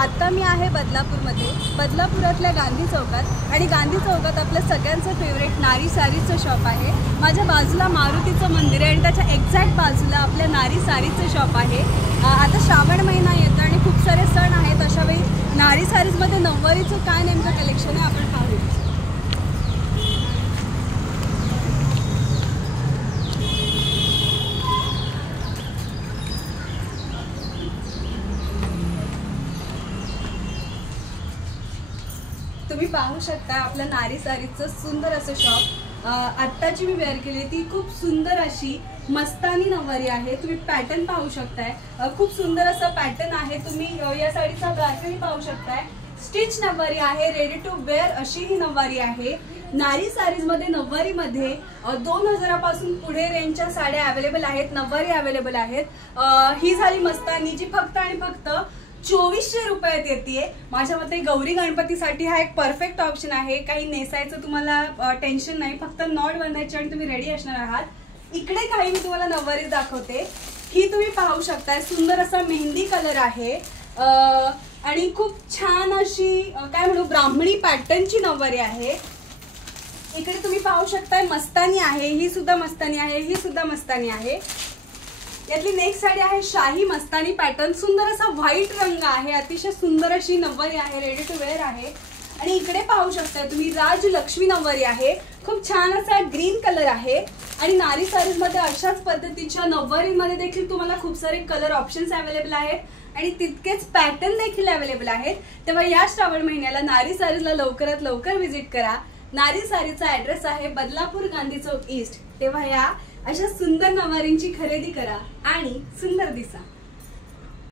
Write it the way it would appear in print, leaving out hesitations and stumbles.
आता मी आहे बदलापूरमध्ये, बदलापुरातल्या गांधी चौकात। आणि गांधी चौकात आपल्या सगळ्यांचं फेवरेट नारी सारीचं शॉप आहे। माझ्या बाजूला मारुतीचं मंदिर आहे आणि त्याच्या एक्झॅक्ट बाजूला आपल्या नारी सारीचं शॉप आहे। आता श्रावण महिना येतो आणि खूप सारे सण आहेत, अशा वेळी नारी सारीजमध्ये नऊवारीचं काय नेमकं कलेक्शन आहे आपण पाहू। तुम्ही पाहू शकता आपल्या नारी सारीचं सुंदर असं शॉप। आत्ताची मी वेअर केली ती खूप सुंदर अशी मस्तानी नऊवारी आहे। तुम्ही पॅटर्न पाहू शकताय, खूप सुंदर असं पॅटर्न आहे। तुम्ही या साडीचा बॅकही पाहू शकताय। स्टिच नऊवारी आहे, रेडी टू वेअर अशी ही नऊवारी आहे। नारी सारीज मध्ये नऊवारी मध्ये 2000 पासून पुढे रेंजच्या साड्या अवेलेबल आहेत, नऊवारी अवेलेबल आहेत। ही झाली मस्तानी जी फक्त आणि फक्त 2400 रुपयात येते। माझ्या मते गौरी गणपतीसाठी हा एक परफेक्ट ऑप्शन आहे। काही नेसायचं तुम्हाला टेन्शन नाही, फक्त नॉट बांधायची आणि तुम्ही रेडी असणार आहात। इकडे काही मी तुम्हाला नऊवारी दाखवते। ही तुम्ही पाहू शकताय, सुंदर असा मेहंदी कलर आहे आणि खूप छान अशी काय म्हणू ब्राह्मणी पॅटर्नची नऊवारी आहे। इकडे तुम्ही पाहू शकताय मस्तानी आहे, ही सुद्धा मस्तानी आहे, ही सुद्धा मस्तानी आहे। यातली नेक्स्ट साडी आहे शाही मस्तानी पॅटर्न, सुंदर असा व्हाईट रंग आहे, अतिशय सुंदर अशी नऊवारी आहे, रेडी टू वेअर आहे। आणि इकडे पाहू शकता तुम्ही राजलक्ष्मी नऊवारी आहे, खूप छान असा ग्रीन कलर आहे। आणि नारी सारीज मध्ये अशाच पद्धतीच्या नऊवारीमध्ये देखील तुम्हाला खूप सारे कलर ऑप्शन्स अवेलेबल आहेत आणि तितकेच पॅटर्न देखील अवेलेबल आहेत। तेव्हा या श्रावण महिन्याला नारी सारीजला लवकरात लवकर व्हिजिट करा। नारी सारीचा ऍड्रेस आहे बदलापूर गांधी चौक ईस्ट। तेव्हा या अशा सुंदर नऊवारींची खरेदी करा आणि सुंदर दिसा।